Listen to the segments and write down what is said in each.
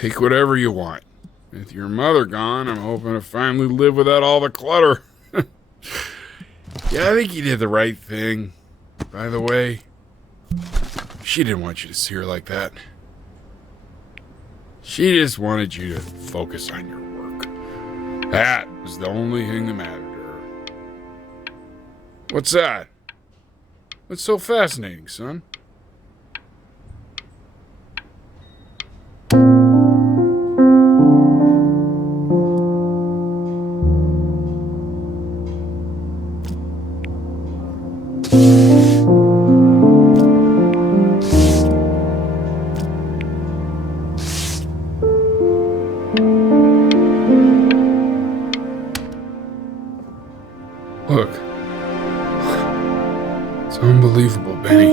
Take whatever you want. With your mother gone, I'm hoping to finally live without all the clutter. Yeah, I think you did the right thing. By the way, she didn't want you to see her like that. She just wanted you to focus on your work. That was the only thing that mattered to her. What's that? What's so fascinating, son? Look. It's unbelievable, Benny.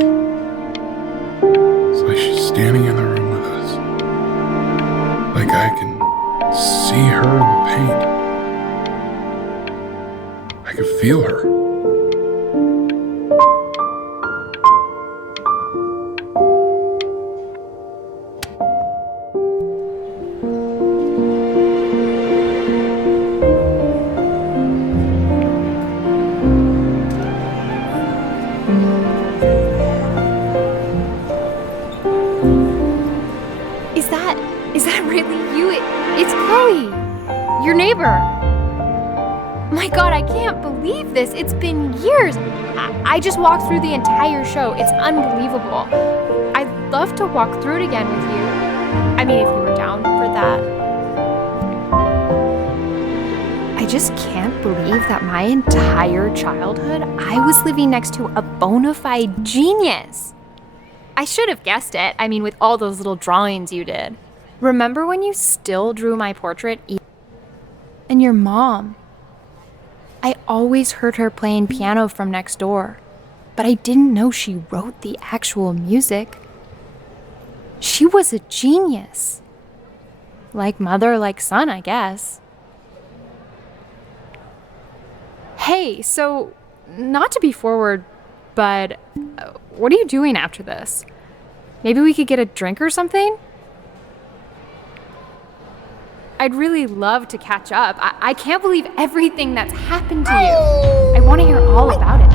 It's like she's standing in the room with us. Like I can see her in the paint. I can feel her. Is that really you? It's Chloe, your neighbor. My God, I can't believe this. It's been years. I just walked through the entire show. It's unbelievable. I'd love to walk through it again with you. I mean, if you were down for that. I just can't believe that my entire childhood, I was living next to a bona fide genius. I should have guessed it. I mean, with all those little drawings you did. Remember when you still drew my portrait? And your mom. I always heard her playing piano from next door, but I didn't know she wrote the actual music. She was a genius. Like mother, like son, I guess. Hey, so, not to be forward, but what are you doing after this? Maybe we could get a drink or something? I'd really love to catch up. I can't believe everything that's happened to you. I want to hear all about it.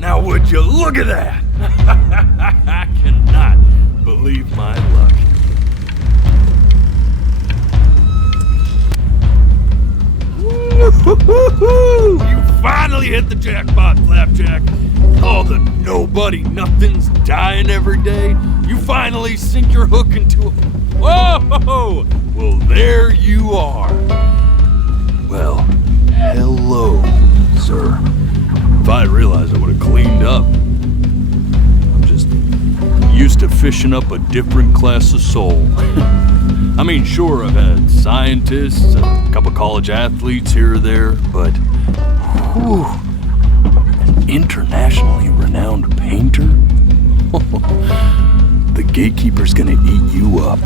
Now would you look at that? I cannot believe my luck. You finally hit the jackpot, Flapjack. Oh, the nobody nothing's dying every day. You finally sink your hook into a... Whoa! Well, there you are. Well, hello, sir. If I realized, I would have cleaned up. I'm just used to fishing up a different class of soul. I mean, sure, I've had scientists, a couple college athletes here or there, but whew, an internationally renowned painter? The gatekeeper's gonna eat you up.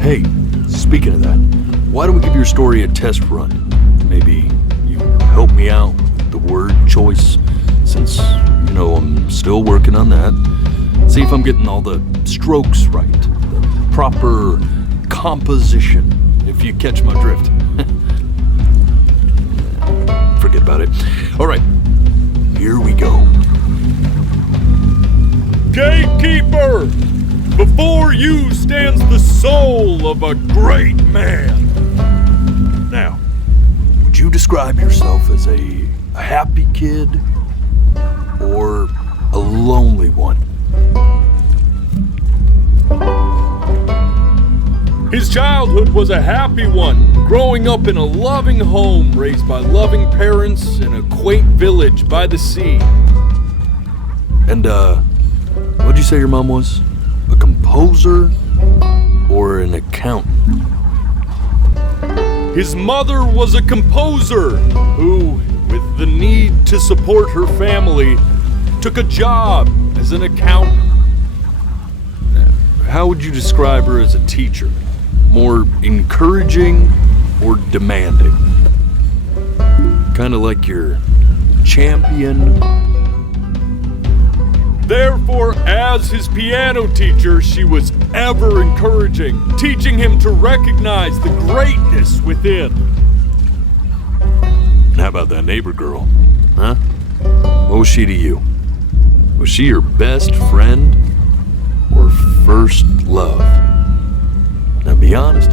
Hey, speaking of that, why don't we give your story a test run? Maybe you help me out with the word choice, since, you know, I'm still working on that. See if I'm getting all the strokes right, the proper composition, if you catch my drift. Forget about it. All right, here we go. Gatekeeper! Before you stands the soul of a great man. Now, would you describe yourself as a happy kid or a lonely one? His childhood was a happy one, growing up in a loving home raised by loving parents in a quaint village by the sea. And, what'd you say your mom was? A composer or an accountant? His mother was a composer who, with the need to support her family, took a job as an accountant. How would you describe her as a teacher? More encouraging or demanding? Kind of like your champion Therefore, as his piano teacher, she was ever encouraging, teaching him to recognize the greatness within. How about that neighbor girl? Huh? What was she to you? Was she your best friend or first love? Now be honest.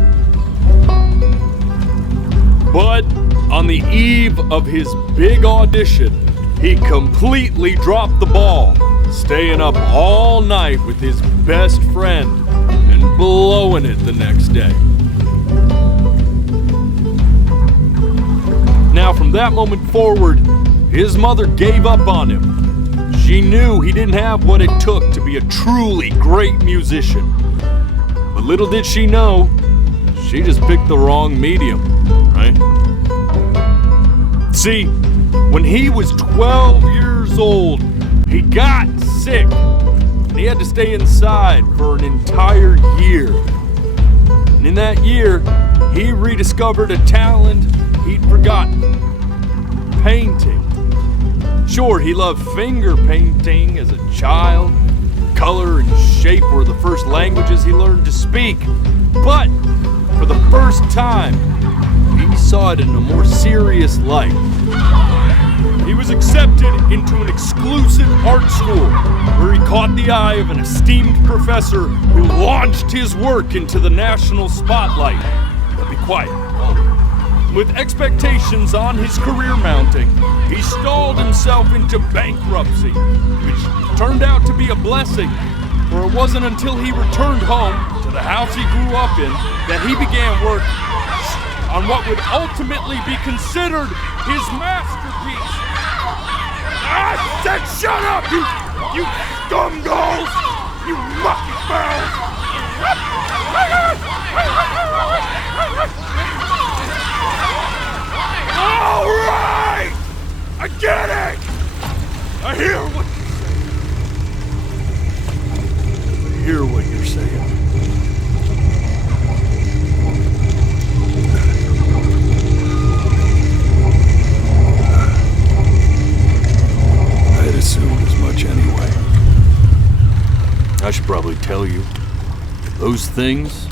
But on the eve of his big audition, he completely dropped the ball, staying up all night with his best friend and blowing it the next day. Now, from that moment forward, his mother gave up on him. She knew he didn't have what it took to be a truly great musician. But little did she know, she just picked the wrong medium, right? See, when he was 12 years old, he got sick, and he had to stay inside for an entire year. And in that year, he rediscovered a talent he'd forgotten: painting. Sure, he loved finger painting as a child. Color and shape were the first languages he learned to speak. But for the first time, he saw it in a more serious light. He was accepted into an exclusive art school where he caught the eye of an esteemed professor who launched his work into the national spotlight. But be quiet. With expectations on his career mounting, he stalled himself into bankruptcy, which turned out to be a blessing, for it wasn't until he returned home to the house he grew up in that he began work on what would ultimately be considered his masterpiece. I said shut up, you scumballs! You lucky fowls! All right! I get it! I hear what you're saying. I'd assumed as much anyway. I should probably tell you, those things,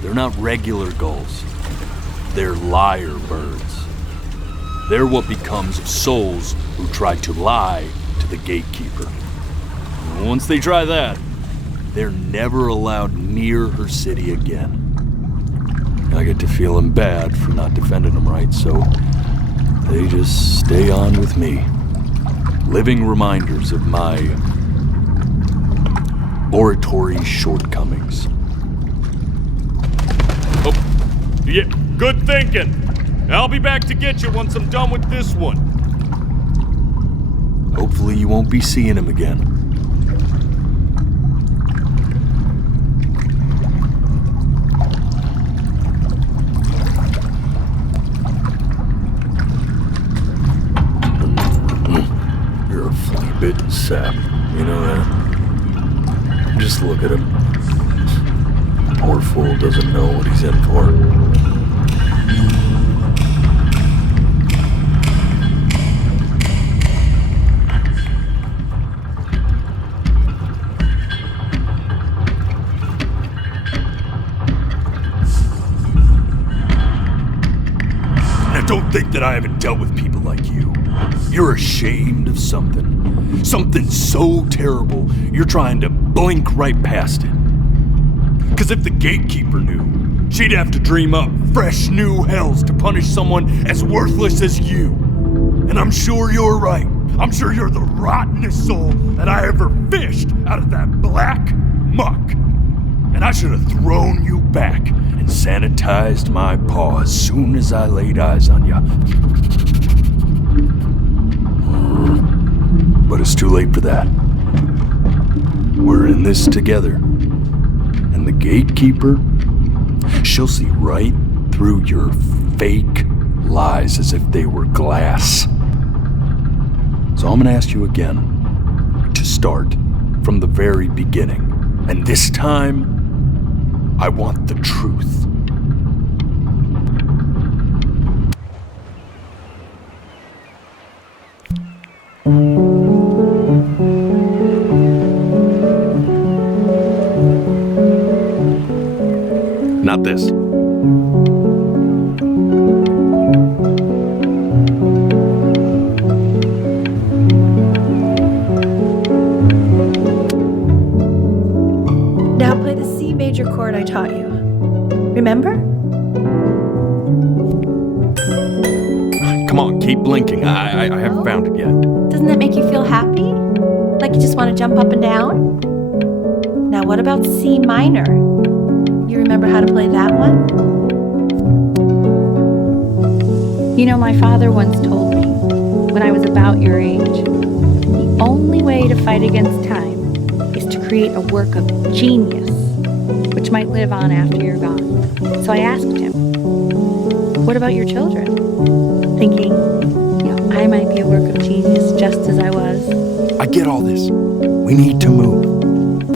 they're not regular gulls. They're lyre birds. They're what becomes of souls who try to lie to the gatekeeper. And once they try that, they're never allowed near her city again. I get to feeling bad for not defending them right, so they just stay on with me. Living reminders of my oratory shortcomings. Oh, yeah, good thinking. I'll be back to get you once I'm done with this one. Hopefully you won't be seeing him again. You're a flea-bitten sap, you know that? Just look at him. Poor fool doesn't know what he's in for. Don't think that I haven't dealt with people like you. You're ashamed of something. Something so terrible, you're trying to blink right past it. Because if the gatekeeper knew, she'd have to dream up fresh new hells to punish someone as worthless as you. And I'm sure you're right. I'm sure you're the rottenest soul that I ever fished out of that black muck. And I should have thrown you back and sanitized my paw as soon as I laid eyes on you. But it's too late for that. We're in this together. And the gatekeeper, she'll see right through your fake lies as if they were glass. So I'm gonna ask you again to start from the very beginning. And this time, I want the truth. not this. Now play the C major chord I taught you. Remember? Come on, keep blinking. I haven't found it yet. Doesn't that make you feel happy? Like you just want to jump up and down? Now what about C minor? You remember how to play that one? You know, my father once told me, when I was about your age, the only way to fight against time is to create a work of genius, which might live on after you're gone. So I asked him, what about your children? Thinking, I might be a work of genius just as I was. I get all this. We need to move.